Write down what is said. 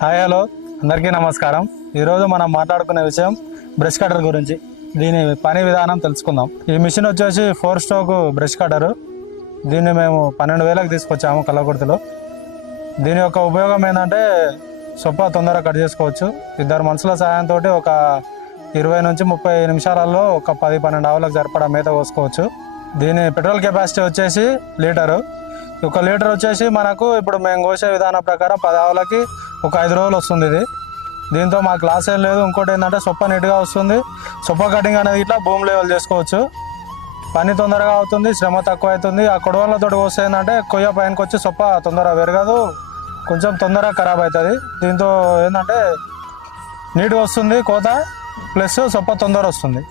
Hi hello అందరికీ నమస్కారం. ఈరోజు మనం మాట్లాడుకునే విషయం బ్రష్ కటర్ గురించి. దీని పని విధానం తెలుసుకుందాం. ఈ మిషన్ వచ్చేసి 4 స్ట్రోక్ బ్రష్ కటరు. దీన్ని మేము 12,000కి తీసుకొచ్చాము కల్లకుర్తిలో. దీని యొక్క ఉపయోగం ఏంటంటే సొప్ప తొందరగా కట్ చేసుకోవచ్చు. 2 మనుషుల సహాయంతో ఒక 20 నుంచి 30 నిమిషాలలో ఒక 10-12 ఆవులకు సరిపడా మేత కోసుకోవచ్చు. దీని పెట్రోల్ కెపాసిటీ వచ్చేసి లీటరు. 1 లీటర్ వచ్చేసి మనకు ఇప్పుడు మేము కోసే విధానం ప్రకారం 10 ఆవులకి ఒక 5 రోజులు వస్తుంది. ఇది దీంతో మాకు లాస్ ఏం లేదు. ఇంకోటి ఏంటంటే సొప్ప నీట్గా వస్తుంది. సొప్ప కటింగ్ అనేది ఇట్లా భూమి లెవెల్ చేసుకోవచ్చు. పని తొందరగా అవుతుంది, శ్రమ తక్కువ అవుతుంది. ఆ కొడవలతో కోస్తే ఏంటంటే కొయ్య పైనకి వచ్చి సొప్ప తొందరగా పెరగదు, కొంచెం తొందరగా ఖరాబ్ అవుతుంది. దీంతో ఏంటంటే నీట్గా వస్తుంది కోత, ప్లస్ సొప్ప తొందర వస్తుంది.